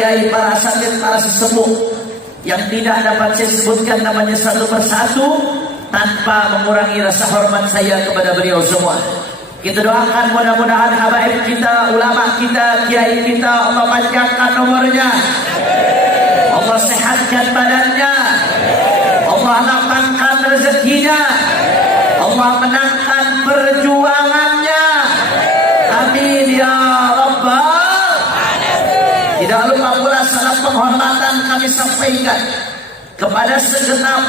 kiai, para asatidz, para sesepuh yang tidak dapat saya sebutkan namanya satu persatu tanpa mengurangi rasa hormat saya kepada beliau semua. Kita doakan mudah-mudahan habaib kita, ulama kita, kiai kita, Allah panjangkan umurnya, Allah sehatkan badannya, Allah lapangkan rezekinya, Allah menangkan perjuangannya. Amin ya Rabbal. Tidak lupa pula salam penghormatan kami sampaikan kepada segenap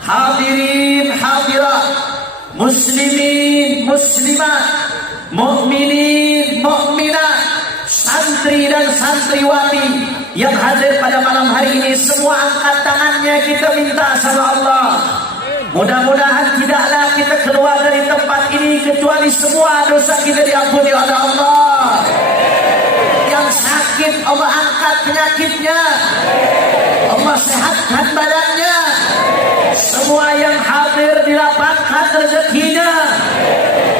hadirin hadirat, muslimin muslimat, mukminin mukminat, santri dan santriwati yang hadir pada malam hari ini. Semua angkat tangannya, kita minta sama Allah, mudah-mudahan tidaklah kita keluar dari tempat ini kecuali semua dosa kita diampuni oleh Allah. Yang sakit Allah angkat penyakitnya, Allah sehatkan badannya. Semua yang hadir dilapangkan rezekinya,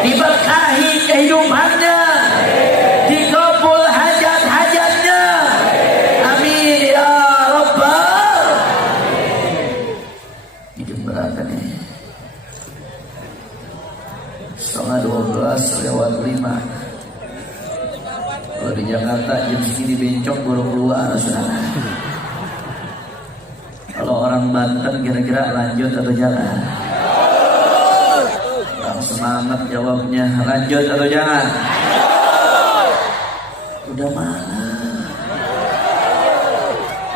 diberkahi kehidupannya, dikabul hajat-hajatnya. Amin ya Rabbal. Hidup berapa nih? 11:12 lewat 5. Kalau di Jakarta jam segini bencong baru keluar, saudara. Kalau orang Banten kira-kira lanjut atau jalan? Orang semangat jawabnya, lanjut atau jangan? Udah malam.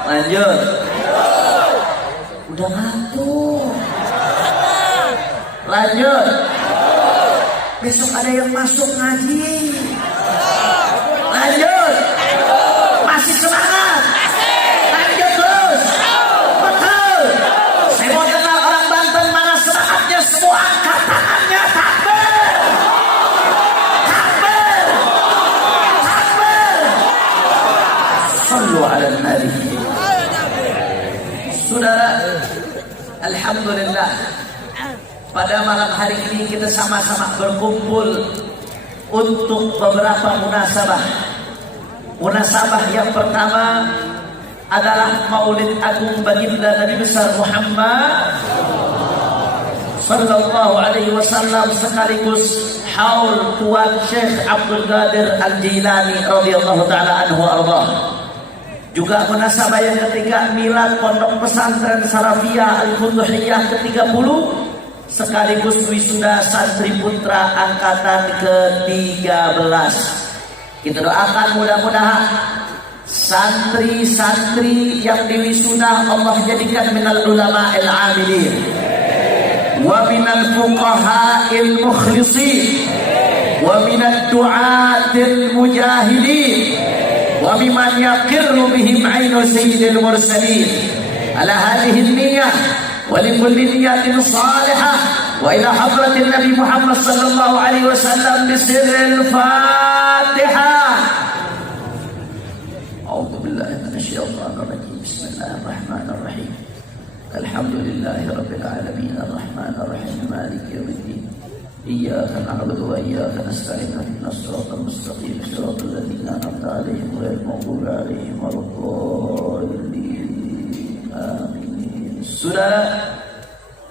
Lanjut. Udah ngantuk. Lanjut. Besok ada yang masuk ngaji. Lanjut. Masih semangat. Lanjut terus. Betul. Saya mau kenal orang Banten mana semangatnya, semua angkat tangannya. Takbir. Takbir. Takbir. Sallu ala Nabi. Saudara, alhamdulillah, pada malam hari ini kita sama-sama berkumpul untuk beberapa munasabah. Munasabah yang pertama adalah Maulid Agung baginda Nabi besar Muhammad sallallahu alaihi wasallam, sekaligus haul Tuan Syekh Abdul Qadir Al-Jilani radhiyallahu taala anhu arda. Juga munasabah yang ketiga milad Pondok Pesantren Salafiyah Al-Funduhiyah ke-30, sekaligus wisuda santri putra angkatan ke-13. Kita doakan mudah-mudahan santri-santri yang diwisuda Allah jadikan minal ulama al-amilin wa minal fuqaha'il mukhlisin wa minad du'atil mujahidin wa mimman yaqirru bihim 'ainu sayyidil mursalin. Ala hadhihi an-niyyah ولكل نية صالحة وإلى حضرة النبي محمد صلى الله عليه وسلم بسر الفاتحة. أعوذ بالله من الشيطان الرجيم. بسم الله الرحمن الرحيم. الحمد لله رب العالمين الرحمن الرحيم مالك يوم الدين إياك نعبد وإياك نستعين اهدنا الصراط المستقيم صراط الذين أنعمت عليهم غير المغضوب عليهم ولا الضالين. آمين. Saudara,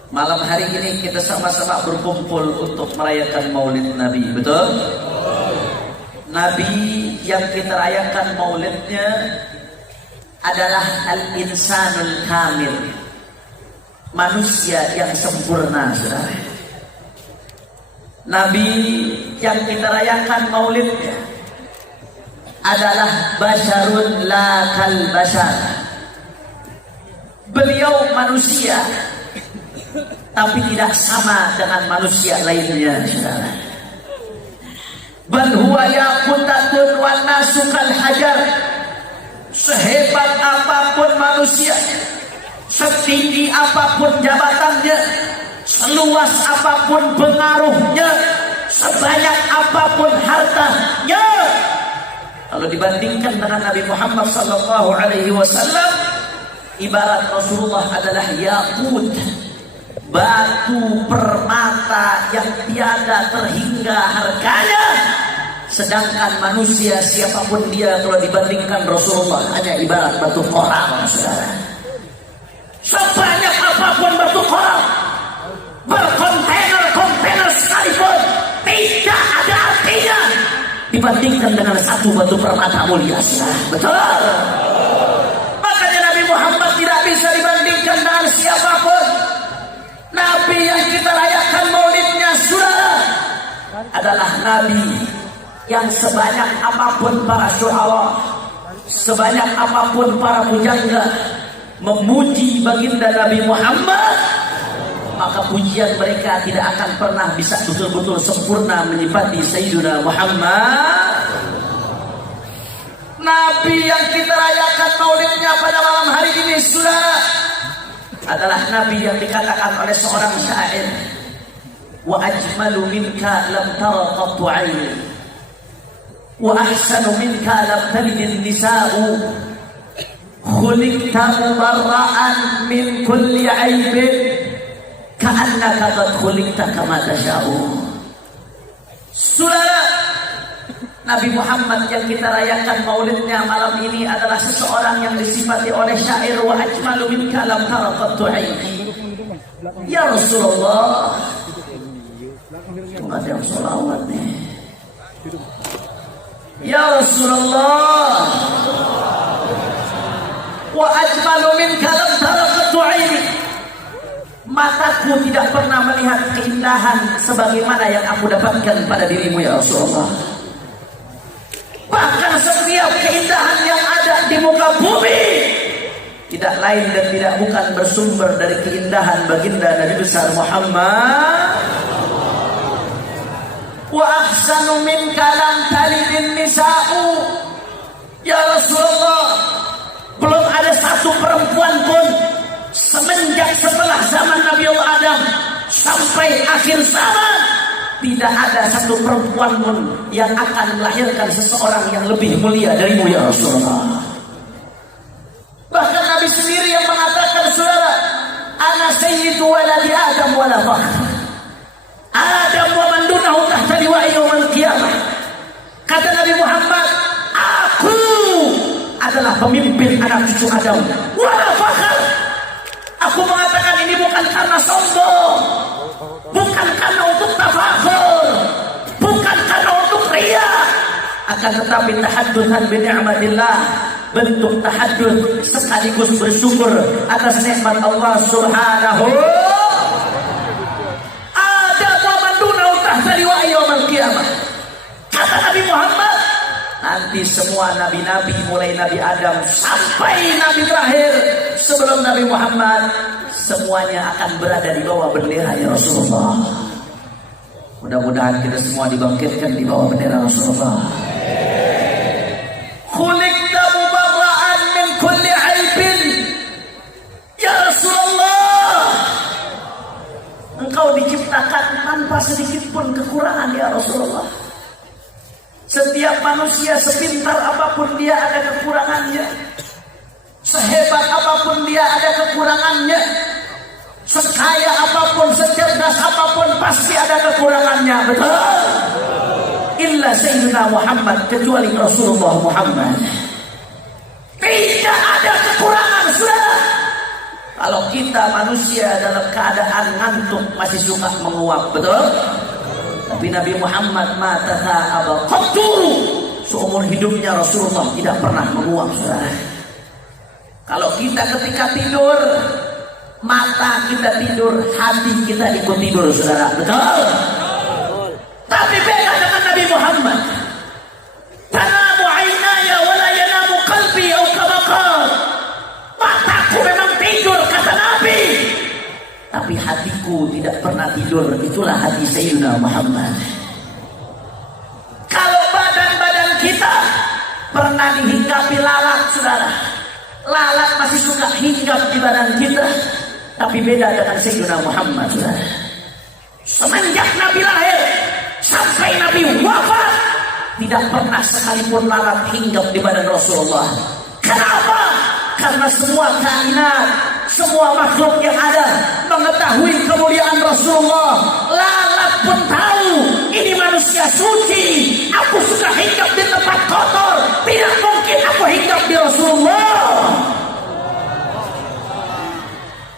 malam hari ini kita sama-sama berkumpul untuk merayakan Maulid Nabi, betul? Nabi yang kita rayakan Maulidnya adalah Al-Insanul Kamil, manusia yang sempurna, saudara. Nabi yang kita rayakan Maulidnya adalah Basyarun la kal bashar. Beliau manusia, tapi tidak sama dengan manusia lainnya, saudara. Bal huwa yaqutatun wan nasu kal hajar. Sehebat apapun manusia, setinggi apapun jabatannya, seluas apapun pengaruhnya, sebanyak apapun hartanya, kalau dibandingkan dengan Nabi Muhammad sallallahu alaihi wasallam, ibarat Rasulullah adalah yakut, batu permata yang tiada terhingga harganya, Sedangkan manusia siapapun dia kalau dibandingkan Rasulullah hanya ibarat batu koral, saudara. Sebanyak apapun batu koral, berkontainer-kontainer sekalipun, tidak ada artinya dibandingkan dengan satu batu permata mulia, saudara. Betul? Makanya Nabi Muhammad tidak bisa dibandingkan dengan siapapun. Nabi yang kita rayakan maulidnya, saudara, adalah Nabi yang sebanyak apapun para syuhara, sebanyak apapun para pujangga memuji baginda Nabi Muhammad, maka pujian mereka tidak akan pernah bisa betul-betul sempurna menyifati Sayyidina Muhammad. Nabi yang kita rayakan maulidnya pada malam hari ini, saudara, adalah Nabi yang dikatakan oleh seorang syair, wa ajmalu minka lam tara qattu 'aini wa ahsanu minka lam talid an-nisa'u khuliqta mubarra'an min kulli 'aibin ka'annaka qad khuliqta kama tasha'u. Saudara, Nabi Muhammad yang kita rayakan maulidnya malam ini adalah seseorang yang disifati oleh syair, wa ajmalu minka lam tara qattu 'aini. Ya Rasulullah, ada yang sholawat nih. Ya Rasulullah, wa ajmalu minka lam tara qattu 'aini. Mataku tidak pernah melihat keindahan sebagaimana yang aku dapatkan pada dirimu, ya Rasulullah. Bahkan setiap keindahan yang ada di muka bumi tidak lain dan tidak bukan bersumber dari keindahan baginda Nabi besar Muhammad. Wa ahsanu minka lam talidin nisa'u. Ya Rasulullah, belum ada satu perempuan pun semenjak setelah zaman Nabi Allah Adam sampai akhir zaman, tidak ada satu perempuan pun yang akan melahirkan seseorang yang lebih mulia darimu, ya Rasulullah. Bahkan Nabi sendiri yang mengatakan, saudara, ana sayyidu waladi Adam wala fakhr. Adam wa man dunahu tahta liwa'i yaumil qiyamah. Kata Nabi Muhammad, aku adalah pemimpin anak cucu Adam, wala fakhr. Aku mengatakan ini bukan karena sombong, bukan karena untuk tafakhur, bukan karena untuk riya, akan tetapi tahaddusan bi ni'matillah, bentuk tahadduts sekaligus bersyukur atas nikmat Allah Subhanahu. Ada wa man dunahu tahta liwa'i yaumil qiyamah. Kata Nabi Muhammad, nanti semua nabi-nabi mulai Nabi Adam sampai nabi terakhir sebelum Nabi Muhammad, semuanya akan berada di bawah bendera ya Rasulullah. Mudah-mudahan kita semua dibangkitkan di bawah bendera Rasulullah. Khuliqta mubarra'an min kulli 'aibin. Ya Rasulullah, engkau diciptakan tanpa sedikit pun kekurangan ya Rasulullah. Setiap manusia sepintar apapun dia ada kekurangannya, sehebat apapun dia ada kekurangannya, sekaya apapun, secerdas apapun pasti ada kekurangannya. Betul? Illa Sayyidina Muhammad, kecuali Rasulullah Muhammad, tidak ada kekurangan, saudara. Kalau kita manusia dalam keadaan ngantuk masih suka menguap, betul? Tapi Nabi Muhammad mataha abaqatu, seumur hidupnya Rasulullah tidak pernah menguap, saudara. Kalau kita ketika tidur, mata kita tidur, hati kita ikut tidur, saudara. Betul? Tapi beda dengan Nabi Muhammad. Tanamu aynaya wa la yanamu qalbi au kama qala. Mataku memang tidur, kata Nabi, tapi hatiku tidak pernah tidur. Itulah hati Sayyidina Muhammad. Kalau badan-badan kita pernah dihinggapi lalat, saudara, lalat masih suka hinggap di badan kita. Tapi beda dengan Sayyidina Muhammad, saudara. Semenjak Nabi lahir sampai Nabi wafat, tidak pernah sekalipun lalat hinggap di badan Rasulullah. Kenapa? Karena semua kainat, semua makhluk yang ada mengetahui kemuliaan Rasulullah. Lalat pun tahu ini manusia suci. Aku sudah hinggap di tempat kotor, tidak mungkin aku hinggap di Rasulullah.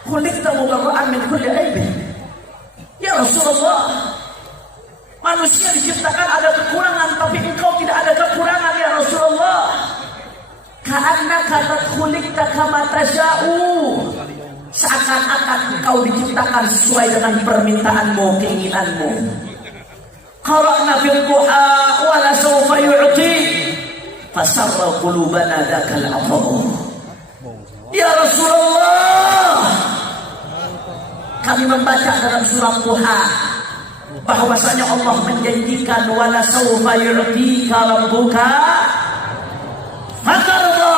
Khuliqta mubarra'an min kulli aibin. Ya Rasulullah, manusia diciptakan ada kekurangan, tapi engkau tidak ada kekurangan ya Rasulullah. Ka'annaka qad khuliqta kama tasha'u. Seakan-akan engkau diciptakan sesuai dengan permintaanmu, keinginanmu. Qara'na fil duha wa la sawfa yu'ti fasarra qulubana dzakal afu. Ya Rasulullah, kami membaca dalam surah Duha bahwasanya Allah menjanjikan wala sawfa yu'tika rabbuka fatarda.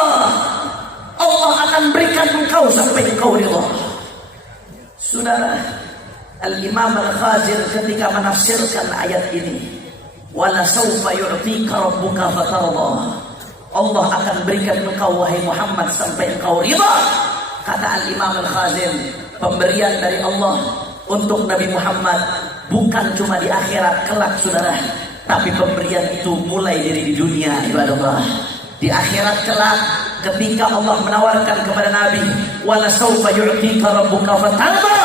Allah akan berikan engkau sampai engkau ridha. Saudara, Al-Imam Al-Khazir ketika menafsirkan ayat ini, wala sawfa yu'tika rabbuka fatarda, Allah akan berikan engkau wahai Muhammad sampai engkau ridha. Kata Al-Imam Al-Khazir, pemberian dari Allah untuk Nabi Muhammad bukan cuma di akhirat kelak saudara, tapi pemberian itu mulai dari di dunia. Ibadallah, di akhirat kelak ketika Allah menawarkan kepada Nabi wala sawfa yu'tika rabbuka fatarda,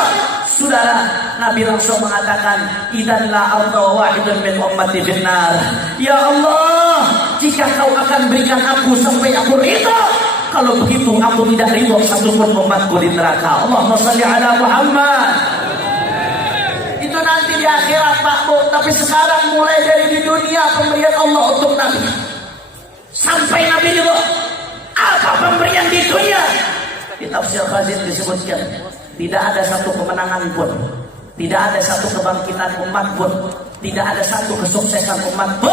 saudara, Nabi langsung mengatakan idzan la arda wahidun min ummati finnar. Ya Allah, jika kau akan berikan aku sampai aku ridha, kalau begitu aku tidak ridha satupun umatku di neraka. Allahumma shalli ala Muhammad. Itu nanti di akhirat Pak Bu, tapi sekarang mulai dari di dunia pemberian Allah untuk Nabi sampai Nabi ridha. Apa pemberian di dunia? Di tafsir Khazin disebutkan tidak ada satu kemenangan pun, tidak ada satu kebangkitan umat pun, tidak ada satu kesuksesan umat pun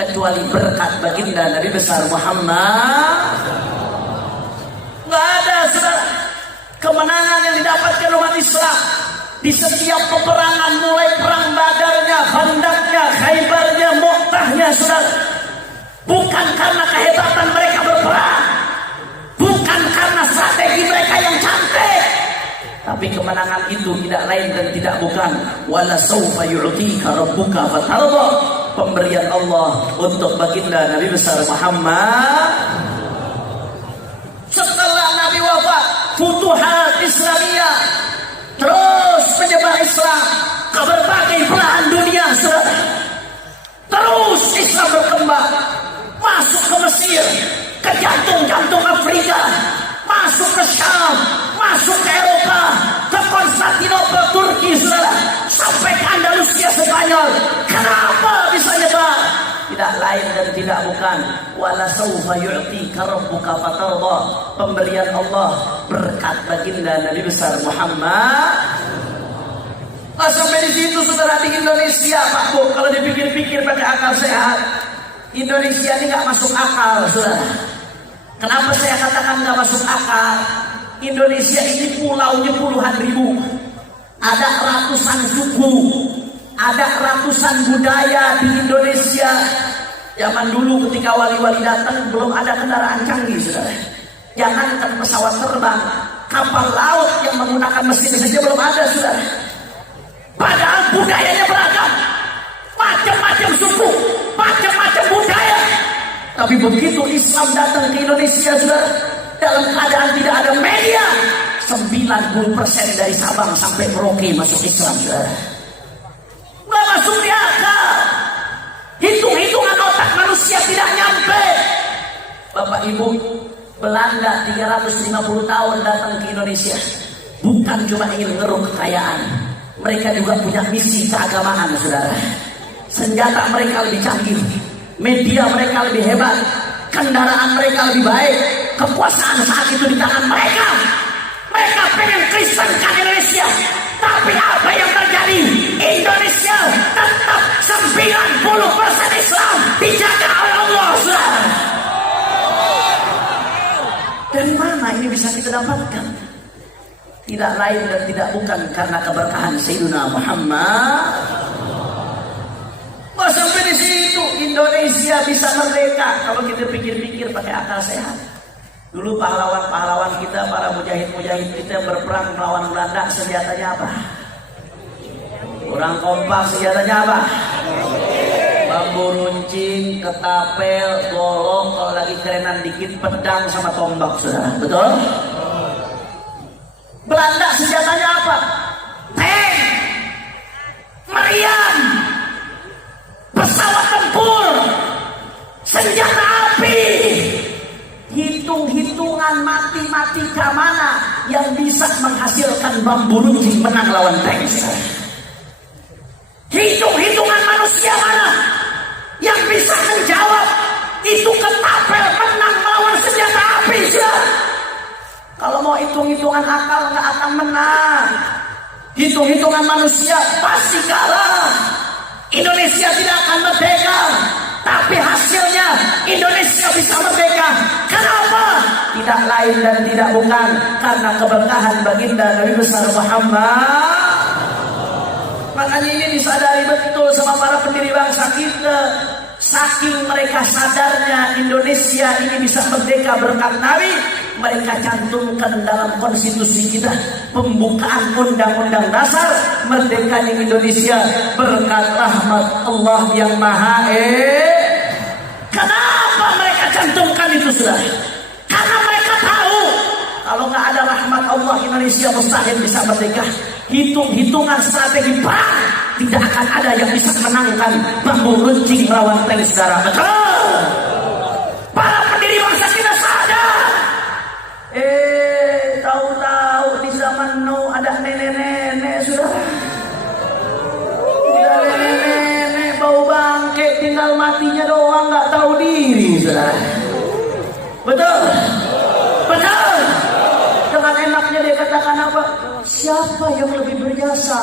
kecuali berkat baginda Nabi besar Muhammad. Nggak ada saudara kemenangan yang didapatkan umat Islam di setiap peperangan, mulai perang Badarnya, Khandaqnya, Khaybarnya, Mu'tahnya, saudara, bukan karena kehebatan mereka berperang, bukan karena strategi mereka yang cantik, tapi kemenangan itu tidak lain dan tidak bukan wala sawfa yu'tika rabbuka fatarda, pemberian Allah untuk baginda Nabi besar Muhammad. Setelah Nabi wafat, futuhat Islamiyah terus menyebar Islam ke berbagai belahan dunia, saudara. Terus Islam berkembang, masuk ke Mesir, ke jantung-jantung Afrika, masuk ke Syam, masuk ke Eropa, ke Konstantinopel Turki, saudara, sampai ke Andalusia Spanyol. Kenapa bisa nyebar? Tidak lain dan tidak bukan wala sawfa yu'tika rabbuka fatarda, pemberian Allah berkat baginda Nabi besar Muhammad. Sampai di situ saudara, di Indonesia Pak Bu, kalau dipikir-pikir pakai akal sehat, Indonesia ini nggak masuk akal saudara. Kenapa saya katakan nggak masuk akal? Indonesia ini pulaunya puluhan ribu, ada ratusan suku, ada ratusan budaya di Indonesia. Zaman dulu ketika wali-wali datang belum ada kendaraan canggih saudara. Jangankan pesawat terbang, kapal laut yang menggunakan mesin saja belum ada saudara. Padahal budayanya beragam, macam-macam suku, macam-macam budaya. Tapi begitu Islam datang ke Indonesia saudara, dalam keadaan tidak ada media, 90% dari Sabang sampai Merauke masuk Islam saudara. Nggak masuk di akal. Hitung-hitungan otak manusia tidak nyampe. Bapak Ibu, Belanda 350 tahun datang ke Indonesia, bukan cuma ingin ngeruk kekayaan, mereka juga punya misi keagamaan saudara. Senjata mereka lebih canggih, media mereka lebih hebat, kendaraan mereka lebih baik, kekuasaan saat itu di tangan mereka. Mereka pengen Kristenkan Indonesia, tapi apa yang terjadi? Indonesia tetap 90% Islam, dijaga oleh Allah saudara. Dari mana ini bisa kita dapatkan? Tidak lain dan tidak bukan karena keberkahan Sayyidina Muhammad. Kok sampai di situ Indonesia bisa merdeka kalau kita pikir-pikir pakai akal sehat. Dulu pahlawan-pahlawan kita, para mujahid-mujahid kita berperang melawan Belanda, senjatanya apa? Kurang kompak, senjatanya apa? bambu runcing, ketapel, golok, kalau lagi kerenan dikit pedang sama tombak, saudara. Betul? Belanda senjatanya apa? Tank, meriam, pesawat tempur, senjata api. Hitung-hitungan matematika mana yang bisa menghasilkan bambu runcing menang lawan tank? Hitung-hitungan manusia mana yang bisa menjawab itu ketapel menang melawan senjata api? Kalau mau hitung-hitungan akal nggak akan menang. Hitung-hitungan manusia pasti kalah. Indonesia tidak akan merdeka, tapi hasilnya Indonesia bisa merdeka. Kenapa? Tidak lain dan tidak bukan karena keberkahan baginda Nabi besar Muhammad. Makanya ini disadari betul sama para pendiri bangsa kita. Saking mereka sadarnya Indonesia ini bisa merdeka berkat Nabi, mereka cantumkan dalam konstitusi kita pembukaan undang-undang dasar merdekanya Indonesia berkat rahmat Allah yang Maha Kenapa mereka cantumkan itu, saudara? Karena mereka tahu kalau nggak ada rahmat Allah Indonesia mustahil bisa merdeka. Hitung-hitungan strategi perang tidak akan ada yang bisa menangkan bambu runcing melawan tank, saudara. Betul. Para pendiri bangsa kita sadar. Tahu-tahu di zaman now ada nenek-nenek, saudara. Tidak nenek-nenek bau bangke, tinggal matinya doang, nggak tahu diri, saudara. Betul. Betul. Dengan enaknya dia katakan apa? Siapa yang lebih berjasa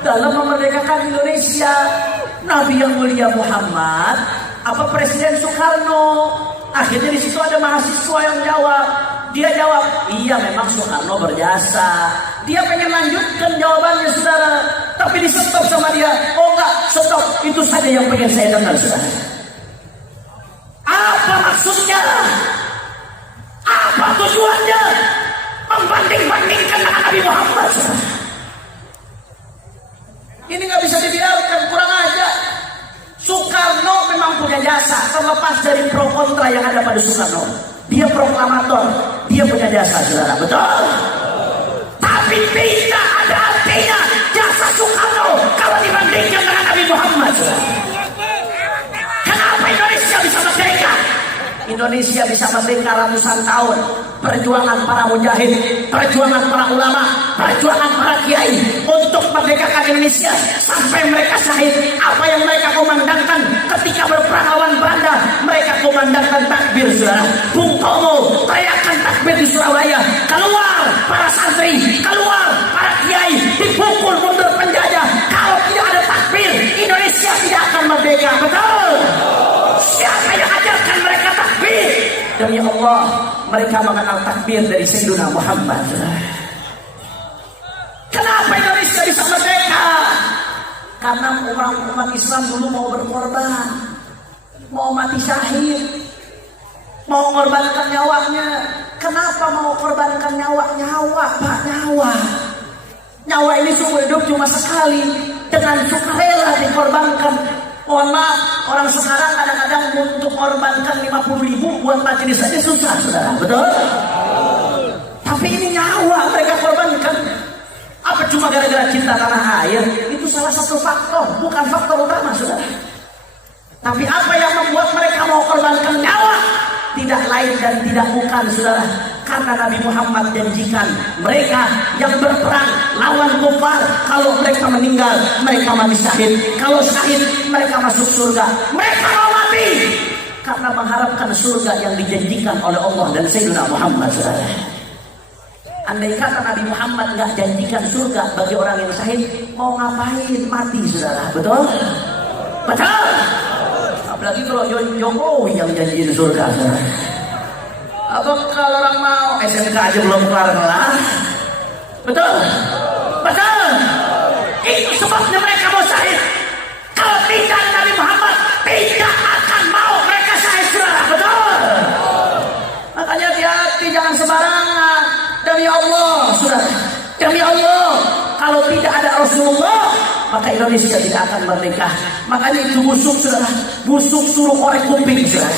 dalam memerdekakan Indonesia? Nabi yang mulia Muhammad apa Presiden Soekarno? Akhirnya di situ ada mahasiswa yang jawab. Dia jawab, iya memang Soekarno berjasa. Dia pengen lanjutkan jawabannya, saudara, tapi di stop sama dia. Oh enggak, stop. Itu saja yang pengen saya dengar, saudara. Apa maksudnya? Apa tujuannya? Membanding-bandingkan dengan Nabi Muhammad. Ini nggak bisa dibiarkan, kurang aja. Soekarno memang punya jasa, terlepas dari pro kontra yang ada pada Soekarno. Dia proklamator, dia punya jasa, saudara. Betul? Tapi tidak ada artinya jasa Soekarno kalau dibandingkan dengan Nabi Muhammad, saudara. Kenapa Indonesia bisa merdeka? Indonesia bisa merdeka ratusan tahun. Perjuangan para mujahid, perjuangan para ulama, perjuangan para kiai untuk merdekakan Indonesia sampai mereka syahid. Apa yang mereka kumandangkan ketika berperang lawan Belanda? Mereka kumandangkan takbir, saudara. Bung Tomo teriakan takbir di Surabaya. Keluar para santri, keluar para kiai, dipukul mundur penjajah. Kalau tidak ada takbir, Indonesia tidak akan merdeka. Betul? Siapa yang ajarkan mereka takbir? Demi Allah, mereka mengenal takbir dari Sayyidina Muhammad. Kenapa Indonesia bisa merdeka? Karena umat Islam dulu mau berkorban, mau mati syahid, mau mengorbankan nyawanya. Kenapa mau korbankan nyawa? Nyawa, Pak, nyawa. Nyawa ini seumur hidup cuma sekali, dengan sukarela dikorbankan. Mohon maaf, orang sekarang kadang-kadang untuk mengorbankan 50.000 buat majelis saja susah, saudara. Betul? Tapi ini nyawa mereka korbankan. Apa cuma gara-gara cinta tanah air? Itu salah satu faktor, bukan faktor utama, saudara. Tapi apa yang membuat mereka mau korbankan nyawa? Tidak lain dan tidak bukan, saudara, karena Nabi Muhammad janjikan mereka yang berperang lawan kufar, kalau mereka meninggal mereka mati syahid. Kalau syahid mereka masuk surga. Mereka mau mati karena mengharapkan surga yang dijanjikan oleh Allah dan Sayyidina Muhammad, saudara. Andai kata Nabi Muhammad nggak janjikan surga bagi orang yang syahid, mau ngapain mati, saudara? Betul? Betul? Apalagi kalau Jokowi yang janjiin surga, saudara. Apa kalau orang mau SMK aja belum kelar. Betul? Betul? Itu sebabnya mereka mau syahid. Kalau tidak Nabi Muhammad tidak akan mau mereka syahid, saudara. Betul? Makanya hati-hati, jangan sembarangan. Demi Allah, saudara. Demi Allah, kalau tidak ada Rasulullah, maka Indonesia tidak akan merdeka. Makanya itu busuk, saudara. Busuk suruh korek kuping, saudara.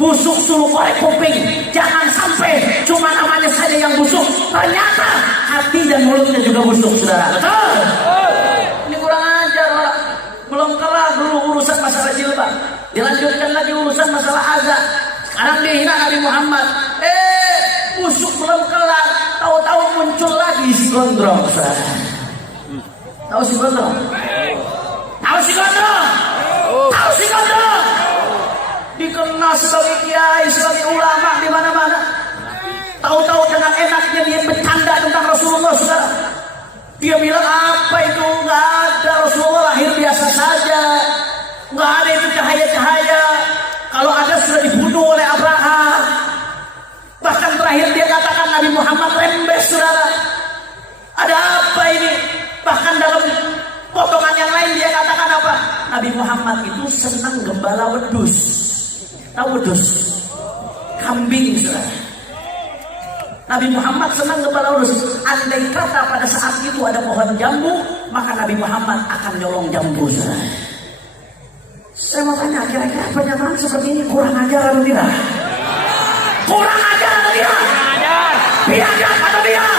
Busuk suruh korek kuping. Jangan sampai cuma namanya saja yang busuk, ternyata hati dan mulutnya juga busuk, saudara. Betul? Ini kurang ajar, orang. Belum kelar dulu urusan masalah jilbab, dilanjutkan lagi urusan masalah azan. Sekarang dihina Nabi Muhammad. Busuk belum kelar, tahu-tahu muncul lagi si gondrong, saudara. Tahu si gondrong? Tahu si gondrong? Tahu si gondrong? Dikenal sebagai kiai, sebagai ulama di mana-mana. Tahu-tahu dengan enaknya dia bercanda tentang Rasulullah, saudara. Dia bilang apa itu? Nggak ada, Rasulullah lahir biasa saja. Nggak ada itu cahaya-cahaya. Kalau ada sudah dibunuh oleh Abraham. Bahkan terakhir dia katakan Nabi Muhammad rembes, saudara. Ada apa ini? Bahkan dalam potongan yang lain dia katakan apa? Nabi Muhammad itu senang gembala wedus. Tahu wedus? Kambing, saudara. Nabi Muhammad senang gembala wedus. Andai kata pada saat itu ada pohon jambu, maka Nabi Muhammad akan nyolong jambu, saudara. Saya mau tanya, kira-kira pernyataan seperti ini kurang ajar atau tidak? Kurang ajar atau tidak? Biadab atau tidak?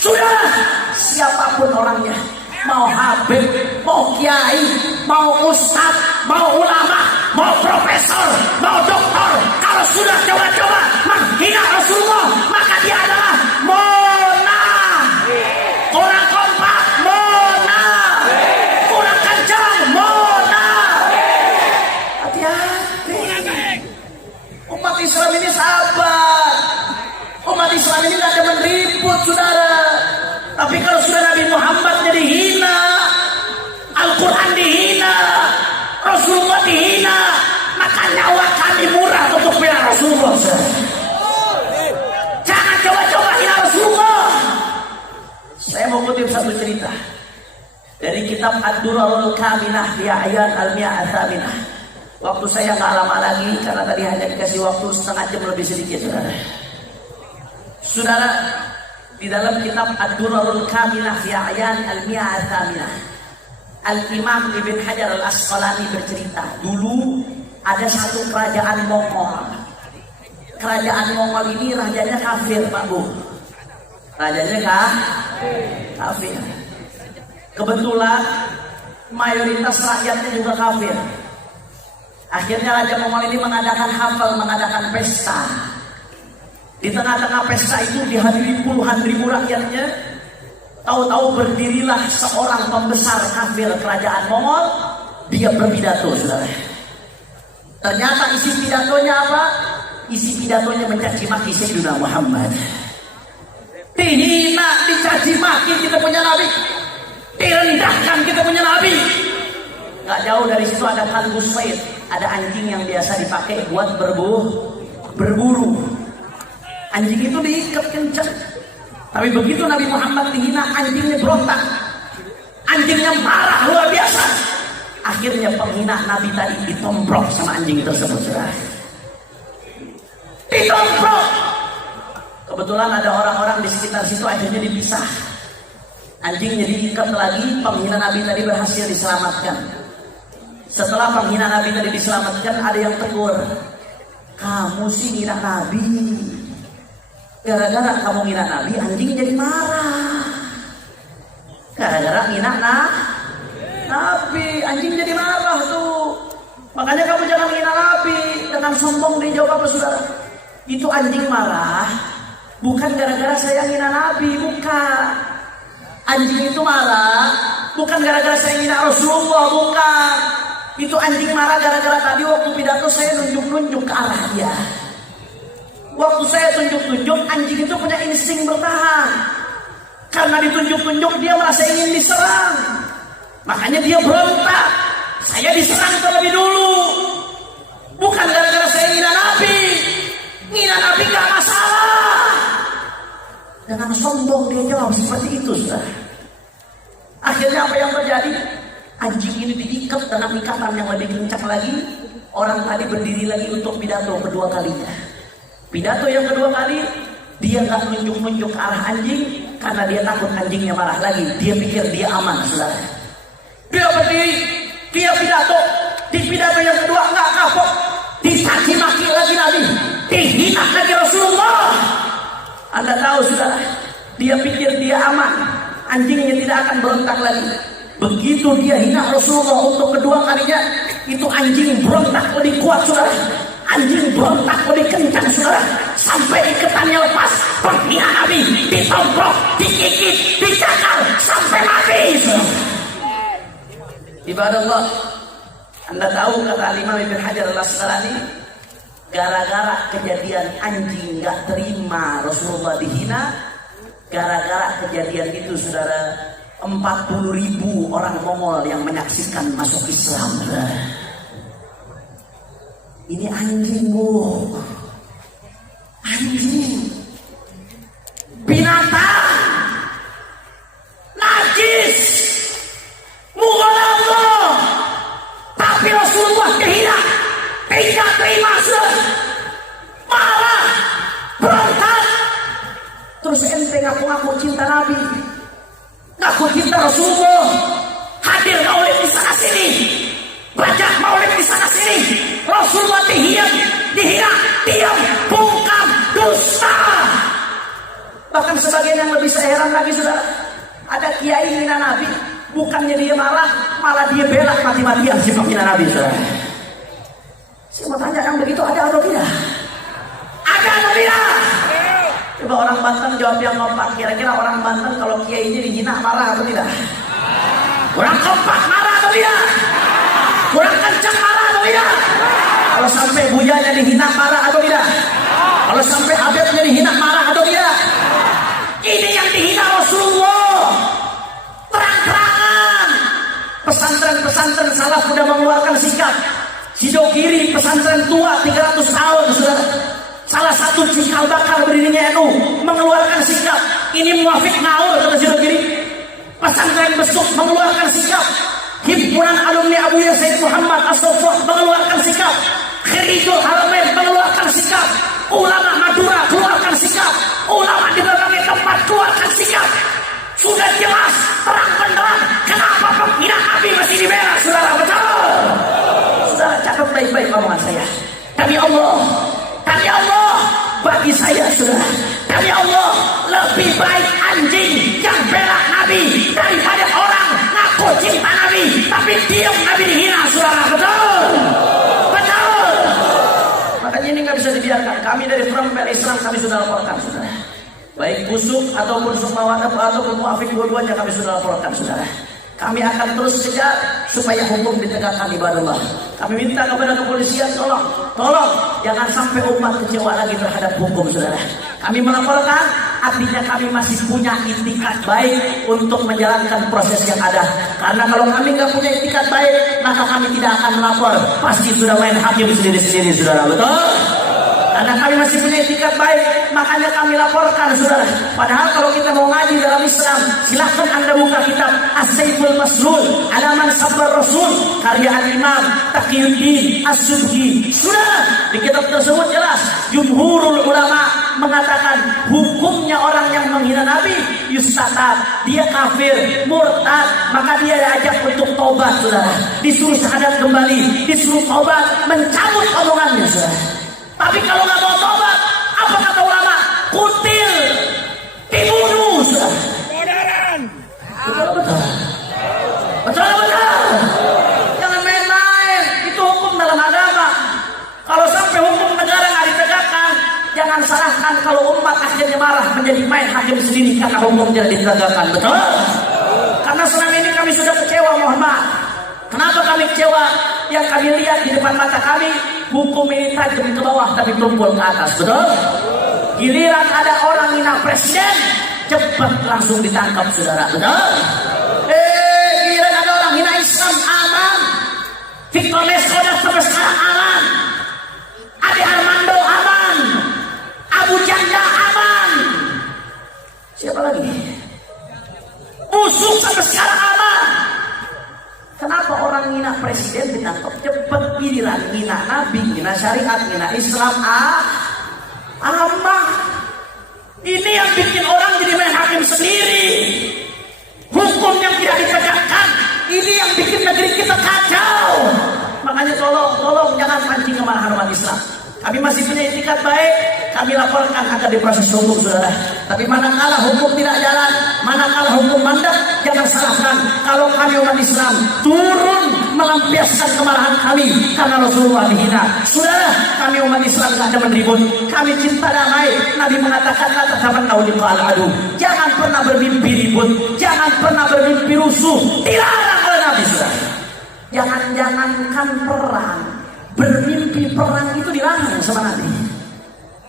Sudah, siapapun orangnya, mau habib, mau kiai, mau ustadz, mau ulama, mau profesor, mau doktor, kalau sudah coba-coba menghina Rasulullah, maka dia adalah munafik. Kurang kompak, munafik. Kurang kencang, munafik. Hati-hati. Umat Islam ini sabar. Umat Islam ini tidak ada menribut, saudara. Tapi kalau sudah Nabi Muhammad jadi hina, Al-Quran dihina, Rasulullah dihina, maka nyawa kami murah untuk bela Rasulullah. Jangan coba-coba hina Rasulullah. Saya mau kutip satu cerita dari kitab Ad-Durarul Kaminah fi A'yan Al-Mi'ah Ats-Tsaminah. Waktu saya nggak lama lagi, karena tadi hanya dikasih waktu setengah jam lebih sedikit, saudara. Saudara, di dalam kitab Ad-Durarul Kaminah fi A'yan Al-Mi'ah Ats-Tsaminah, Al-Imam Ibn Hajar Al-Asqalani bercerita, dulu ada satu kerajaan Mongol. Kerajaan Mongol ini rajanya kafir, Pak Bu. Rajanya kafir. Kebetulan mayoritas rakyatnya juga kafir. Akhirnya Raja Mongol ini mengadakan hafal, mengadakan pesta. Di tengah-tengah pesta itu dihadiri puluhan ribu rakyatnya. Tahu-tahu berdirilah seorang pembesar kafir kerajaan Mongol. Dia berpidato, saudara. Ternyata isi pidatonya apa? Isi pidatonya mencaci maki Sayyidina Muhammad. Dihina, dicaci maki kita punya Nabi. Direndahkan kita punya Nabi. Gak jauh dari situ ada kalbus sayd, ada anjing yang biasa dipakai buat berburu. Anjing itu diikat kencang. Tapi begitu Nabi Muhammad dihina, anjingnya berontak. Anjingnya marah luar biasa. Akhirnya penghina Nabi tadi ditomprok sama anjing tersebut, saudara. Ditomprok. Kebetulan ada orang-orang di sekitar situ, akhirnya dipisah. Anjingnya diikat lagi, penghina Nabi tadi berhasil diselamatkan. Setelah penghina Nabi tadi diselamatkan, ada yang tegur. Kamu sih hina Nabi. Gara-gara kamu hina Nabi, anjing jadi marah. Gara-gara hina Nabi, anjing jadi marah tuh. Makanya kamu jangan hina Nabi. Dengan sombong dia jawab apa, saudara? Itu anjing marah bukan gara-gara saya hina Nabi, bukan. Anjing itu marah bukan gara-gara saya hina Rasulullah, bukan. Itu anjing marah gara-gara tadi waktu pidato saya nunjuk-nunjuk ke arah dia. Waktu saya tunjuk-tunjuk, anjing itu punya insting bertahan. Karena ditunjuk-tunjuk dia merasa ingin diserang. Makanya dia berontak. Saya diserang terlebih dulu. Bukan gara-gara saya hina Nabi. Hina Nabi gak masalah. Dengan sombong dia jawab seperti itu, saudara. Akhirnya apa yang terjadi? Anjing ini diikat dengan ikatan yang lebih kencang lagi. Orang tadi berdiri lagi untuk pidato kedua kalinya. Pidato yang kedua kali, dia gak nunjuk-nunjuk ke arah anjing, karena dia takut anjingnya marah lagi. Dia pikir dia aman, saudara. Dia berdiri, dia pidato. Di pidato yang kedua enggak kapok, dicaci maki lagi Nabi, dihina lagi Rasulullah. Anda tahu saudara, dia pikir dia aman, anjingnya tidak akan berontak lagi. Begitu dia hina Rasulullah untuk kedua kalinya, itu anjing berontak lebih kuat saudara. Anjing berontak lebih kencang saudara, sampai iketannya lepas. Penghina Nabi ditomprok, digigit, dicakar sampai mati. Ibadah Allah, Anda tahu kata Imam Ibn Hajar Al-Asqalani, gara-gara kejadian anjing gak terima Rasulullah dihina, gara-gara kejadian itu saudara, 40.000 orang Mongol yang menyaksikan masuk Islam. Ini anjing bu, anjing, binatang, najis, mughal Allah, tapi Rasulullah dihina, tidak terima, marah, berontak. Terus ente ngaku-ngaku cinta Nabi, ngaku cinta Rasulullah, hadir maulid di sana sini, baca maulid di sana sini, Rasulullah dihina, diam, bungkam, dusta. Bahkan sebagian yang lebih heran lagi saudara, ada kiai hina Nabi, bukannya dia marah, malah dia belak mati-matian si penghina Nabi saudara. Saya mau tanya, yang begitu ada atau tidak? Ada atau tidak? Coba orang Banten jawab yang kompak. Kira-kira orang Banten kalau kiai ini dihina marah atau tidak? Kurang kompak marah atau tidak? Kurang kencang marah atau tidak? Kalau sampai buyanya dihina marah atau tidak? Kalau sampai habibnya dihina marah atau tidak? Ini yang dihina Rasulullah. Terang-terangan. Pesantren-pesantren salaf sudah mengeluarkan sikap. Sidogiri pesantren tua 300 tahun saudara. Salah satu cikal bakal berdirinya NU mengeluarkan sikap. Ini muafik naur kata Sidogiri. Pesantren Besuk mengeluarkan sikap. Himpunan alumni Abu Yazid Muhammad As-Sofoh mengeluarkan sikap. Khairijul Haramain mengeluarkan sikap. Ulama Madura keluarkan sikap. Ulama di berbagai tempat keluarkan sikap. Sudah jelas terang benderang kenapa penghina Nabi masih dibela saudara, betul? Saudara catat baik-baik omongan saya. Demi Allah, bagi saya saudara, demi Allah, lebih baik anjing yang bela Nabi daripada orang ngaku cinta Nabi tapi diam Nabi dihina saudara, betul? Makanya ini nggak bisa dibiarkan. Kami dari Front Pembela Islam kami sudah laporkan saudara, baik busuk ataupun sukmawati ataupun muafik, dua-duanya kami sudah laporkan saudara. Kami akan terus kejar supaya hukum ditegakkan ibadallah. Kami minta kepada kepolisian tolong jangan sampai umat kecewa lagi terhadap hukum saudara. Kami melaporkan artinya kami masih punya itikat baik untuk menjalankan proses yang ada. Karena kalau kami nggak punya itikat baik, maka kami tidak akan melapor. Pasti sudah main hakim sendiri-sendiri saudara, betul? Karena kami masih punya itikat baik, makanya kami laporkan saudara. Padahal kalau kita mau ngaji dalam Islam, silahkan Anda buka kitab As-Saiful Maslul Alaman Sabbar Rasul karya Imam Taqiyuddin As-Subki. Sudah di kitab tersebut jelas jumhurul ulama mengatakan hukumnya orang yang menghina Nabi yustatab, dia kafir, murtad, maka dia diajak untuk taubat saudara. Disuruh syahadat kembali, disuruh taubat, mencabut omongannya saudara. Tapi kalau nggak mau tobat, apa kata ulama? Kutil, dibunuh, modern. Betul. Jangan main-main. Itu hukum dalam agama. Kalau sampai hukum negara nggak ditegakkan, jangan salahkan kalau umat akhirnya marah menjadi main hakim sendiri karena hukum tidak ditegakkan. Betul? Karena selama ini kami sudah kecewa, mohon maaf. Kenapa kami kecewa? Yang kami lihat di depan mata kami, hukum ini tajam ke bawah tapi tumpul ke atas, betul? Giliran ada orang hina presiden, cepat langsung ditangkap saudara, betul? Giliran ada orang hina Islam, aman. Victor Leskoda sampai sekarang aman. Ade Armando aman. Abu Janda aman. Siapa lagi? Musuh sampai sekarang aman. Kenapa orang ngina presiden ditangkap cepat, giliran ngina Nabi, ngina syariat, ngina Islam, aman. Ini yang bikin orang jadi main hakim sendiri. bikin negeri kita kacau. Makanya tolong jangan mancing kemarahan umat Islam. Kami masih punya itikat baik, kami laporkan akan diproses hukum, saudara. Tapi manakala hukum tidak jalan, manakala hukum mandek, jangan salahkan kalau kami umat Islam turun melampiaskan kemarahan kami karena Rasulullah dihina. Saudara, kami umat Islam tidak ada menribut, kami cinta damai. Nabi mengatakan la tatamannaw liqa'al adu. Jangan pernah bermimpi ribut, jangan pernah bermimpi rusuh. Dilarang oleh Nabi, saudara. Jangan-jangankan perang, bermimpi perang itu dilarang sama Nabi.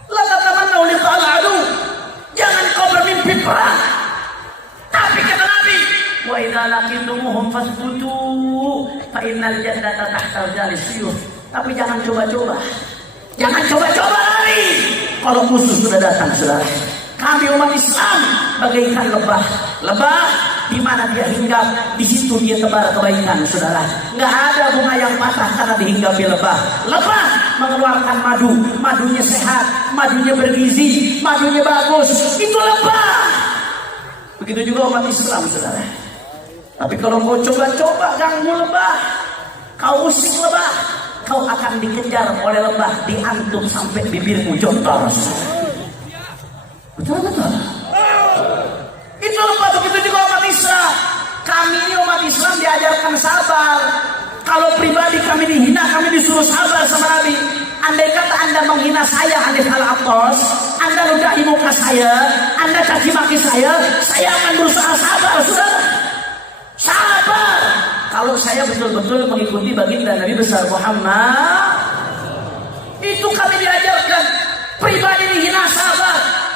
La tatamannaw liqa'al adu. Jangan kau bermimpi perang. Tapi kata Nabi, wa idza laqitumuhum fasbutu fa innal jannata tahta jalis suyuf. Tapi jangan coba-coba. Jangan coba-coba lari kalau musuh sudah datang, saudara. Kami umat Islam bagaikan lebah. Lebah di mana dia hinggap, di situ dia tebar kebaikan, saudara. Nggak ada bunga yang patah karena dihinggapi lebah. Lebah mengeluarkan madu, madunya sehat, madunya bergizi, madunya bagus. Itu lebah. Begitu juga umat Islam, saudara. Tapi kalau kau coba-coba ganggu lebah, kau usik lebah, kau akan dikejar oleh lebah, diantum sampai bibirmu jontor. Betul-betul. Itu lebah. Begitu juga umat Islam. Kami ini umat Islam diajarkan sabar. Kalau pribadi kami dihina, kami disuruh sabar sama Nabi. Andai kata Anda menghina saya, Anda salah atos, Anda ludahi muka saya, Anda caci maki saya akan berusaha sabar, saudara. Sabar. Kalau saya betul-betul mengikuti baginda Nabi besar Muhammad, itu kami diajarkan. Pribadi dihina sabar.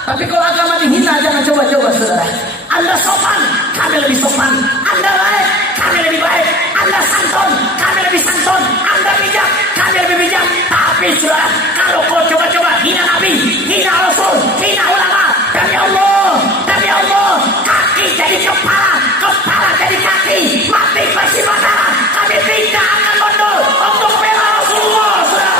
Tapi kalau agama dihina, jangan coba-coba, saudara. Anda sopan, kami lebih sopan. Anda baik, kami lebih baik. Anda santun, kami lebih santun. Anda bijak, kami lebih bijak. Tapi saudara, kalau kau coba-coba hina Nabi, hina Rasul, hina ulama, demi Allah, kaki jadi kepala, kepala jadi kaki, mati pasti masalah. Kami tidak akan mundur untuk bela Rasulullah, saudara.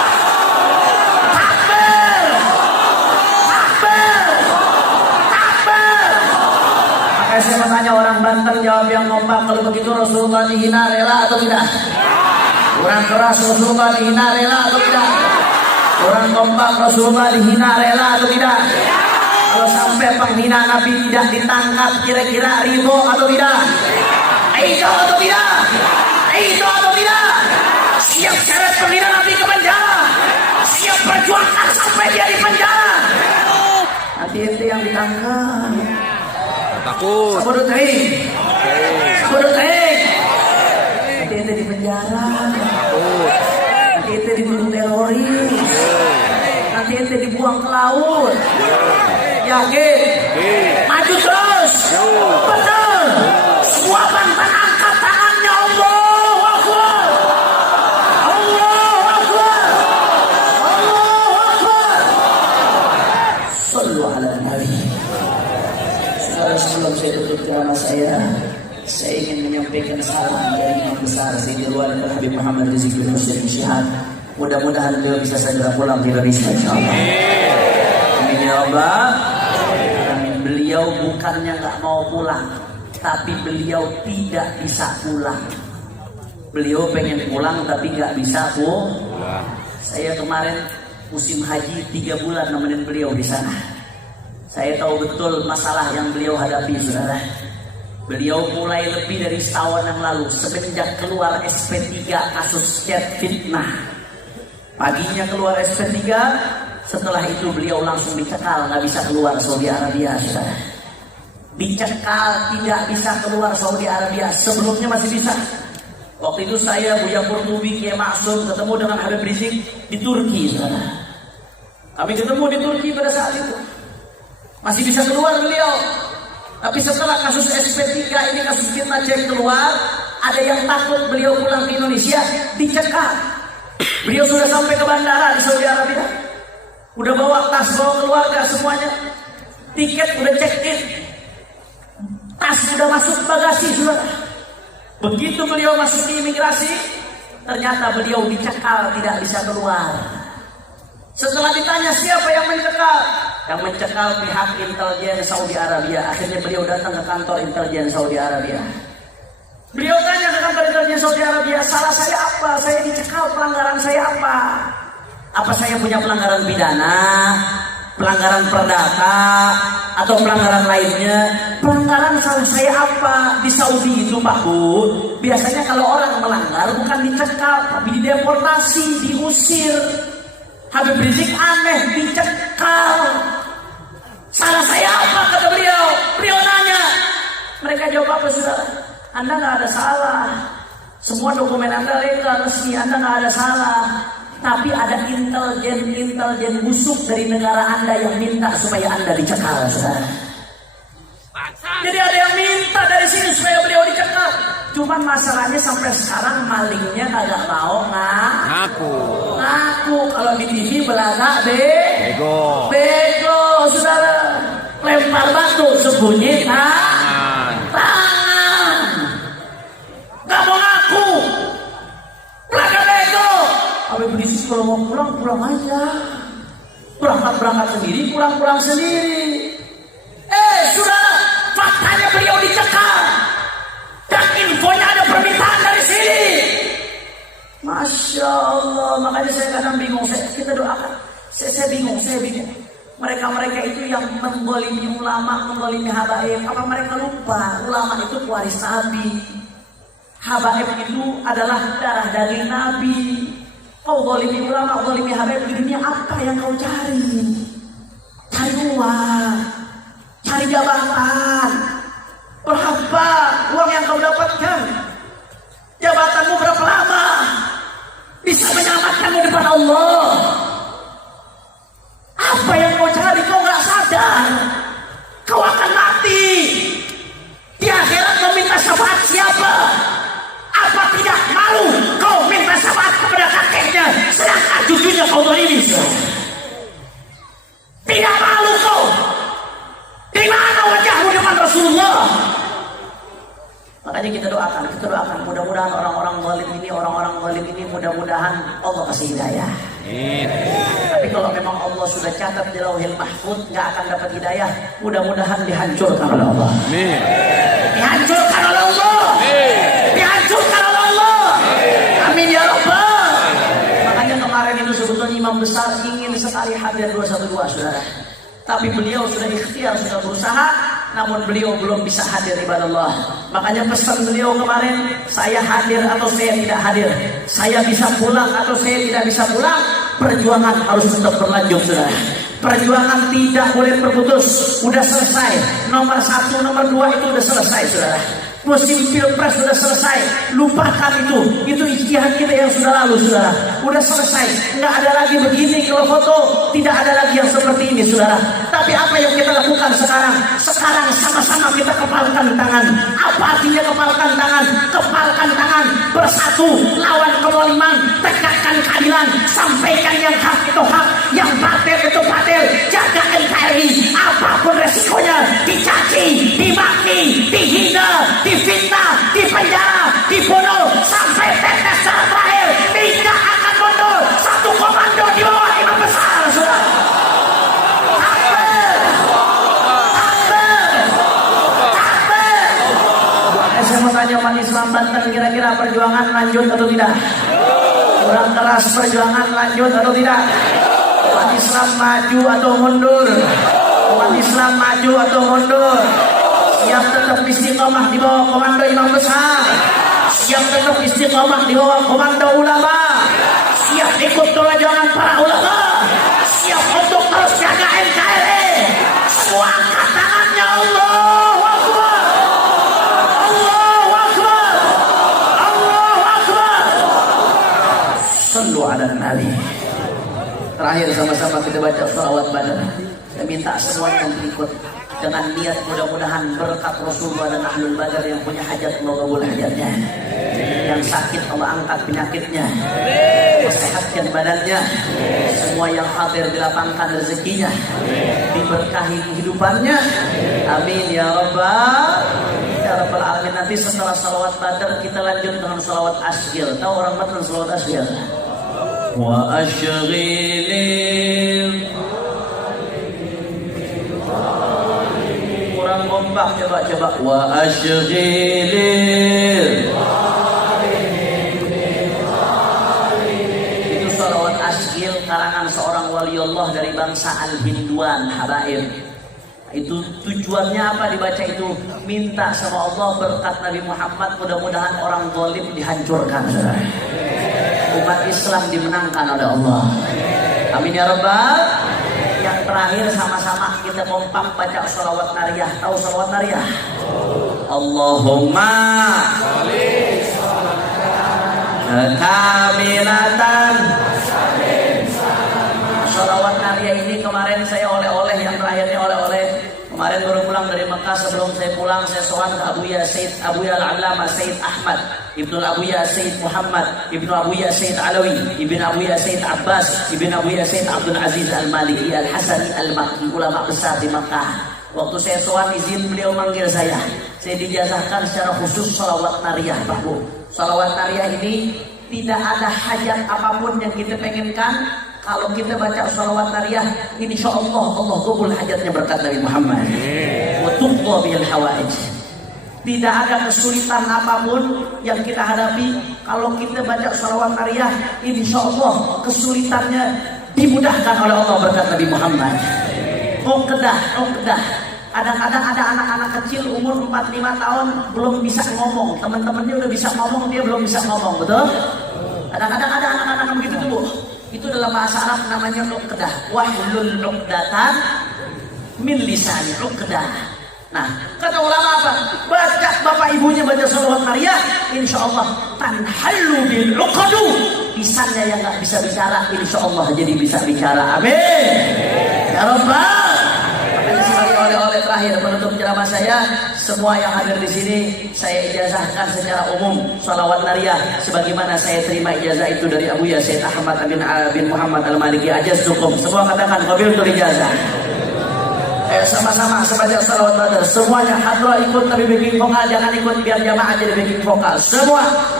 Saya mau tanya orang Banten, jawab yang kompak. Kalau begitu Rasulullah dihina rela atau tidak? Orang keras Rasulullah dihina rela atau tidak? Orang kompak Rasulullah dihina rela atau tidak? Kalau sampai penghina Nabi tidak ditangkap, kira-kira ridho atau tidak? Ridho atau tidak? Ridho atau tidak? Siap seret penghina Nabi ke penjara, siap perjuangkan sampai dia di penjara. Hati-hati yang ditangkap. Takut. Sabodot hei. Hati-hati di penjara. Takut. Hati-hati dibunuh teroris. Hati-hati dibuang ke laut. Yakin? Maju terus. Betul. Semua Banten angkat tangannya. Allahu Akbar. Allahu Akbar. Allahu Akbar. Sallu ala Nabi. Sebelum saya tutup ceramah saya ingin menyampaikan salam dari Imam Besar Sayyidul Walid Habib Muhammad Rizik bin Hussein Syihab. Mudah-mudahan beliau bisa segera pulang ke Indonesia, insyaallah. Amin ya Allah. Amin. Beliau bukannya nggak mau pulang, tapi beliau tidak bisa pulang. Beliau pengen pulang tapi nggak bisa pulang. Saya kemarin musim haji 3 bulan nemenin beliau di sana. Saya tahu betul masalah yang beliau hadapi, saudara. Beliau mulai lebih dari setahun yang lalu, semenjak keluar SP3 kasus chat fitnah. Paginya keluar SP3, setelah itu beliau langsung dicekal, nggak bisa keluar Saudi Arabia, saudara. Dicekal, tidak bisa keluar Saudi Arabia. Sebelumnya masih bisa. Waktu itu saya, Buya Qurtubi, Kiai Maksum, ketemu dengan Habib Rizik di Turki, saudara. Kami ketemu di Turki pada saat itu. Masih bisa keluar beliau. Tapi setelah kasus SP3 ini, kasus fitnah cek keluar, ada yang takut beliau pulang ke Indonesia, dicekal. Beliau sudah sampai ke bandara di Saudi Arabia, udah bawa tas, bawa keluarga semuanya, tiket udah check in, tas sudah masuk bagasi, saudara. Begitu beliau masuk di imigrasi, ternyata beliau dicekal, tidak bisa keluar. Setelah ditanya siapa yang mencekal, yang mencekal pihak intelijen Saudi Arabia. Akhirnya beliau datang ke kantor intelijen Saudi Arabia. Beliau tanya ke kantor intelijen Saudi Arabia, salah saya apa? Saya dicekal, pelanggaran saya apa? Apa saya punya pelanggaran pidana, pelanggaran perdata, atau pelanggaran lainnya? Pelanggaran salah saya apa? Di Saudi itu Pak Bu, biasanya kalau orang melanggar bukan dicekal, tapi dideportasi, diusir. Habib Rizik aneh, dicekal. Salah saya apa? Kata beliau. Beliau nanya. Mereka jawab apa saudara? Anda nggak ada salah. Semua dokumen Anda legal, resmi, Anda nggak ada salah. Tapi ada intelijen busuk dari negara Anda yang minta supaya Anda dicekal, saudara. Jadi ada yang minta dari sini supaya beliau dicekal. Cuman masalahnya sampai sekarang malingnya kagak mau ngaku. Kalau di TV belakang bego, saudara. Lempar batu sembunyi tangan. Gak mau ngaku. Belakang bego. Habib Rizik kalau mau pulang aja. Berangkat sendiri, pulang sendiri. Saudara, faktanya beliau dicekal. Dan infonya ada permintaan dari sini. Masya Allah, makanya saya kadang bingung. Kita doakan. Saya bingung. Mereka itu yang menggolimi ulama, menggolimi habaib. Apa mereka lupa? Ulama itu pewaris Nabi. Habaib itu adalah darah daging Nabi. Kau golimi ulama, golimi habaib di dunia, apa yang kau cari? Cari uang, cari jabatan. Berapa uang yang kau dapatkan? Jabatanmu berapa lama? Bisa menyelamatkanmu depan Allah. Apa yang kau cari? Kau gak sadar. Kau akan mati. Di akhirat kau minta syafaat siapa? Apa tidak malu kau minta syafaat kepada kakeknya, sedangkan cucunya kau ini? Tidak malu kau? Di mana wajahmu depan Rasulullah? Makanya kita doakan mudah-mudahan orang-orang zalim ini mudah-mudahan Allah kasih hidayah. Tapi kalau memang Allah sudah catat di Lauhil Mahfuz nggak akan dapat hidayah, mudah-mudahan dihancurkan oleh Allah. Dihancurkan oleh Allah. Dihancurkan oleh Allah. Amin ya Rabbal. Makanya kemarin itu sebetulnya imam besar ingin sekali hadir 212 saudara. Tapi beliau sudah ikhtiar, sudah berusaha, namun beliau belum bisa hadir ibadah Allah. Makanya pesan beliau kemarin, saya hadir atau saya tidak hadir, saya bisa pulang atau saya tidak bisa pulang, perjuangan harus tetap berlanjut saudara. Perjuangan tidak boleh terputus. Udah selesai. Nomor 1, nomor 2 itu udah selesai saudara. Musim pilpres sudah selesai, lupakan itu ijtihad kita yang sudah lalu saudara. Udah selesai, nggak ada lagi begini kalau foto, tidak ada lagi yang seperti ini saudara. Tapi apa yang kita lakukan sekarang? Sekarang sama-sama kita kepalkan tangan. Apa artinya kepalkan tangan? Kepalkan tangan, bersatu lawan kezaliman, tegakkan keadilan, sampaikan yang hak itu hak, yang batil itu batil, jaga NKRI apapun resikonya, dicaci, dimaki, dihina, difitnah, dipenjara, dibunuh sampai tetes darah terakhir, tidak akan mundur. Satu komando di bawah imam besar saudara. Saya mau tanya umat Islam Banten, kira-kira perjuangan lanjut atau tidak? Kurang keras perjuangan lanjut atau tidak? Umat Islam maju atau mundur? Umat Islam maju atau mundur? Siap tetap istiqomah di bawah komando imam besar, siap tetap istiqomah di bawah komando ulama, siap ikut tolajangan para ulama, siap untuk terus jaga NKRI. Semua angkat tangannya. Allahu Akbar, Allahu Akbar, Allahu Akbar. Sallu ala Nabi. Terakhir sama-sama kita baca shalawat Badar. Saya minta semuanya ikut dengan niat mudah-mudahan berkat Rasulullah dan Ahlul Badar yang punya hajat Allah kabul hajatnya. Yang sakit Allah angkat penyakitnya, sehatkan badannya. Semua yang hadir dilapangkan rezekinya, diberkahi kehidupannya. Amin ya Rabbal Alamin. Nanti setelah salawat Badar kita lanjut dengan salawat Asghir. Tahu orang Batak salawat Asghir? Wa asyghilil, kurang kompak, coba wa asyghilil Allah dari bangsa Al-Hinduan, habaib. Itu tujuannya apa dibaca itu? Minta sama Allah berkat Nabi Muhammad, mudah-mudahan orang zalim dihancurkan, saudara. Umat Islam dimenangkan oleh Allah. Amin ya rabbal. Yang terakhir sama-sama kita kompak baca sholawat nariyah. Tahu sholawat nariyah? Allahumma kamilatan. Sholawat nariyah ini kemarin saya oleh-oleh, yang terakhirnya oleh-oleh. Kemarin baru pulang dari Mekah, sebelum saya pulang saya sowan ke Abuya Said, Abuya Al-Alama Said Ahmad, Ibnu Abuya Said Muhammad, Ibnu Abuya Said Alawi, Ibnu Abuya Said Abbas, Ibnu Abuya Said Abdul Aziz Al-Maliki Al-Hasani Al-Makki, ulama besar di Mekah. Waktu saya sowan izin beliau manggil saya dijazahkan secara khusus sholawat nariyah, Pak Bu. Sholawat nariyah ini tidak ada hajat apapun yang kita pengenkan. Kalau kita baca sholawat nariyah, insya Allah Allah kabul hajatnya berkat Nabi Muhammad. Wa tuqda bil hawaij. Tidak ada kesulitan apapun yang kita hadapi. Kalau kita baca sholawat nariyah, insya Allah kesulitannya dimudahkan oleh Allah berkat Nabi Muhammad. Uqdah. Kadang-kadang ada anak-anak kecil umur 4-5 tahun belum bisa ngomong. Teman-temannya udah bisa ngomong, dia belum bisa ngomong, betul? Kadang-kadang ada anak-anak begitu dulu. Itu dalam bahasa Arab namanya uqdah. Wahlul uqdatan min lisani, uqdah. Nah, kata ulama apa? Baca bapak ibunya baca sholawat nariyah, insya Allah tanhallu bil uqadu. Lisannya yang nggak bisa bicara, insya Allah jadi bisa bicara. Amin. Ya Rabbal. Oleh terakhir penutup ceramah saya, semua yang hadir di sini saya ijazahkan secara umum sholawat nariyah sebagaimana saya terima ijazah itu dari Abuya Said Ahmad bin Muhammad Al-Maliki. Ajazukum. Semua katakan qabiltu ijazah. Sama-sama sebaca sholawat badar. Semuanya hadrah ikut tapi backing vokal, jangan ikut biar jamaah jadi backing vokal.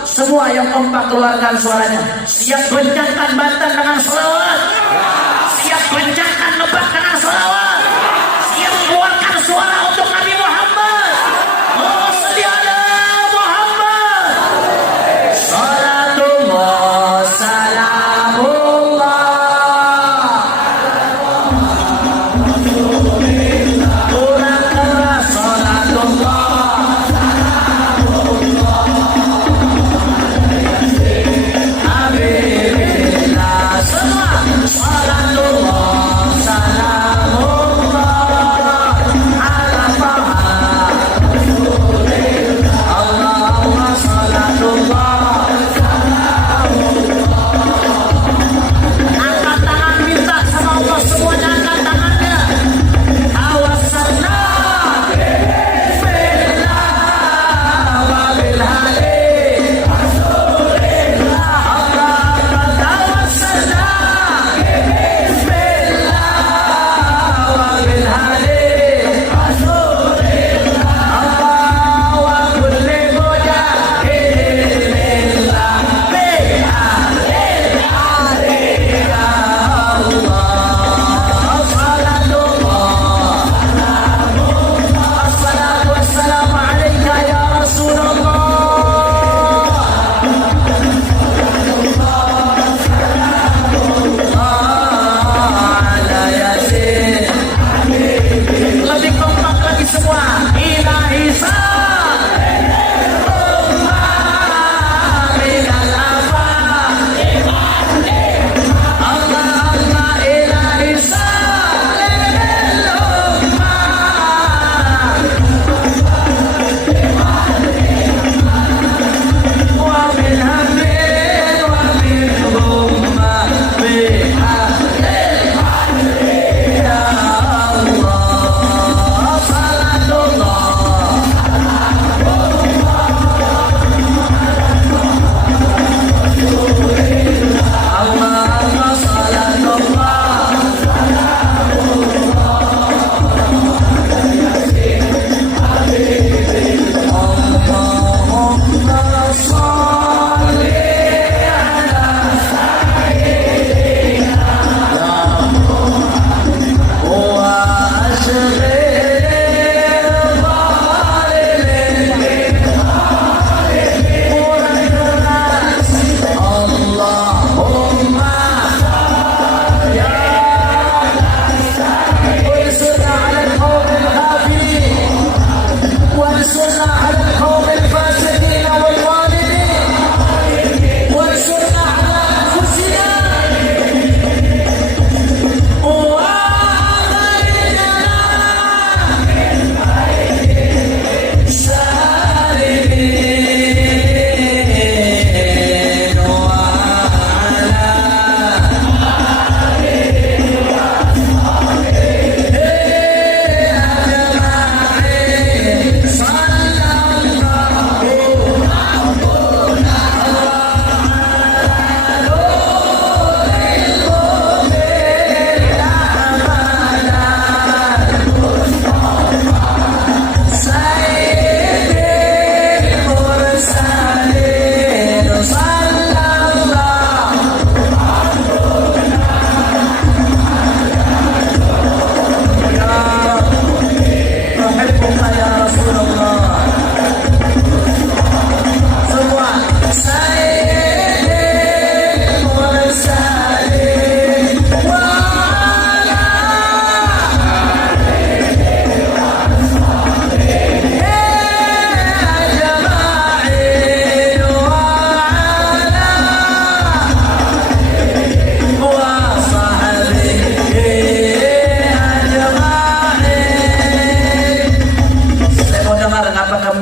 Semua yang kompak keluarkan suaranya. Siap goncangkan Banten dengan sholawat. Siap goncangkan Lebak dengan sholawat. Keluarkan suara untuk Nabi Muhammad. Allahumma shalli ala Muhammad. Salatullah salamullah. Qur'an salatullah salamullah. Habibillah semua salatullah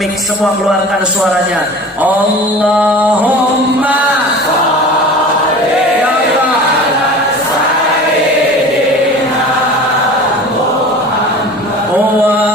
mic, semua keluarkan suaranya. Allahumma ya Allah wa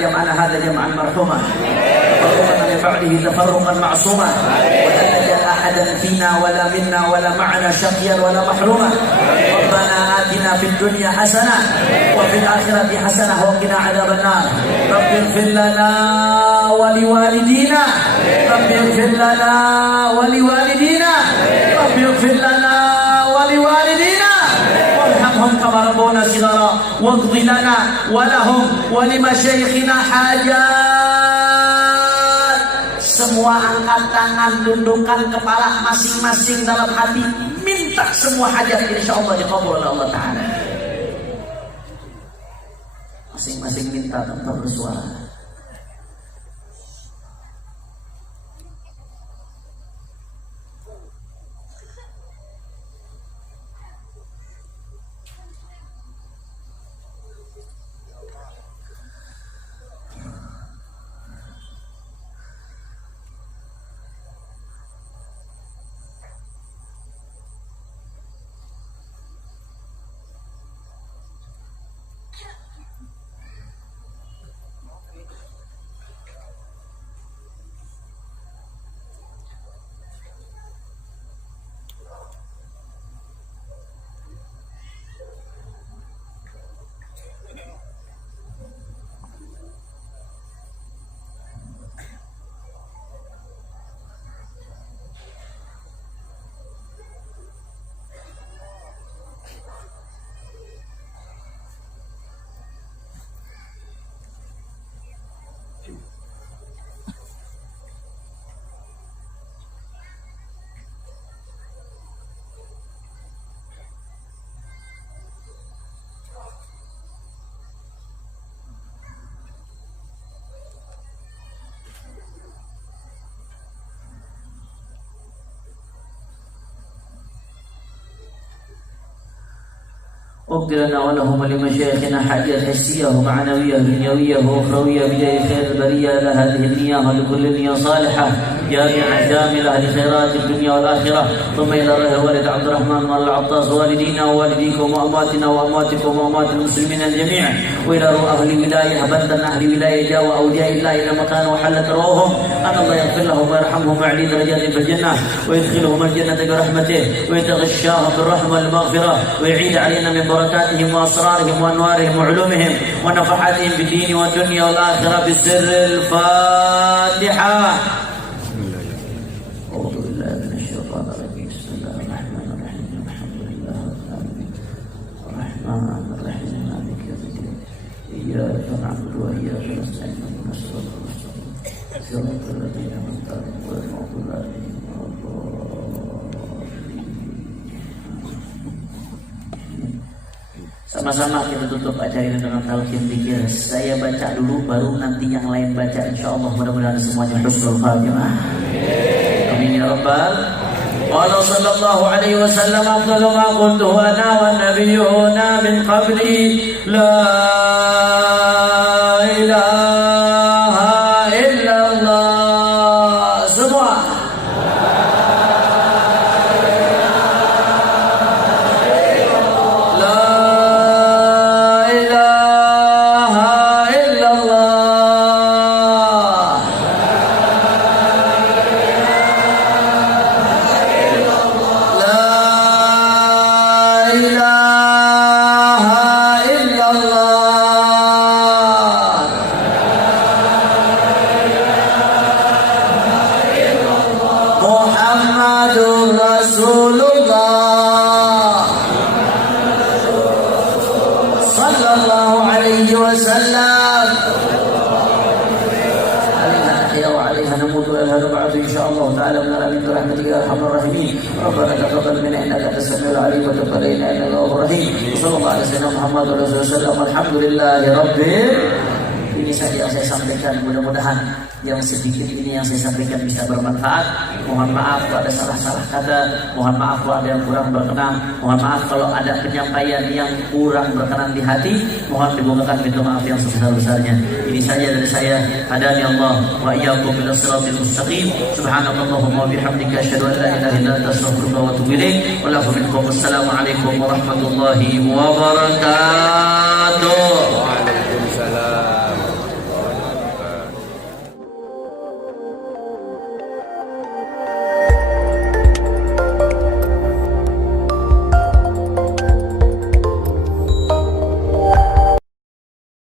جمعنا هذا جمعا مرحوما وتفرقنا من بعده تفرقا معصوما ولا تجعل أحدا فينا ولا منا ولا معنا شقيا ولا محروما ربنا آتنا في الدنيا حسنة وفي الآخرة حسنة وقنا عذاب النار رب اغفر لنا ولوالدينا رب اغفر لنا ولوالدينا رب اغفر لنا ولوالدينا وارحمهم كما ربونا صغارا واقض لنا ولهم ولمشايخنا حاجات. Semua angkat tangan, tundukkan kepala masing-masing dalam hati, minta semua hajat, insyaallah dikabul oleh Allah Ta'ala. Masing-masing minta tanpa bersuara. اغفر لنا ولهم ولمشايخنا حاجات حسية ومعنوية دنيوية وأخروية بداية خير البرية إلى هذه النية ولكل نية صالحة جامعة شاملة لخيرات الدنيا والآخرة. ثم إلى روح الوالد عبد الرحمن مال العطاس والدينا ووالديكم وأمواتنا وأمواتكم وأموات المسلمين الجميع. وإلى روح أهل ولاية بندر أهل ولاية جاء وأولياء الله إلى مكان وحلت روحهم أن الله يغفر لهم ويرحمهم ويعلي درجاتهم في الجنة ويدخلهم الجنة برحمته ويتغشاهم بالرحمة والمغفرة ويعيد علينا من بركاتهم وأسرارهم وأنوارهم وعلومهم ونفحاتهم في الدين والدنيا والآخرة بسر الفاتحة. أعوذ بالله من الشيطان الرجيم. بسم الله الرحمن الرحيم. الحمد لله رب العالمين الرحمن الرحيم مالك يوم الدين إياك نعبد وإياك نستعين اهدنا الصراط المستقيم صراط الذين أنعمت عليهم غير المغضوب عليهم ولا الضالين. Sama-sama kita tutup acara ini dengan talqin dzikir. Saya baca dulu baru nanti yang lain baca, insyaallah. Mudah-mudahan semuanya husnul khatimah. Amin ya rabbal. Qala sallallahu alaihi wasallam afdalu ma qultu ana wan nabiyyuna min qabli la ilaha illallah. Semua ربنا تقبل منا انك انت السميع العليم وتب علينا انك انت الغفور الرحيم. صلى الله عليه وسلم محمد رسول الله. Alhamdulillahi rabbil. Ini saja yang saya sampaikan, mudah-mudahan yang sedikit ini yang saya sampaikan bisa bermanfaat. Mohon maaf kalau ada salah-salah kata, mohon maaf kalau ada yang kurang berkenan, mohon maaf kalau ada penyampaian yang kurang berkenan di hati, mohon dibukakan pintu maaf yang sebesar-besarnya. Ini saja dari saya. Hadani Allah wa iyyakum ila siratal mustaqim. Subhanakallahumma wa bihamdika asyhadu an la ilaha illa anta astaghfiruka wa atubu ilaik. Wa lakum minkum assalamu alaikum warahmatullahi wabarakatuh.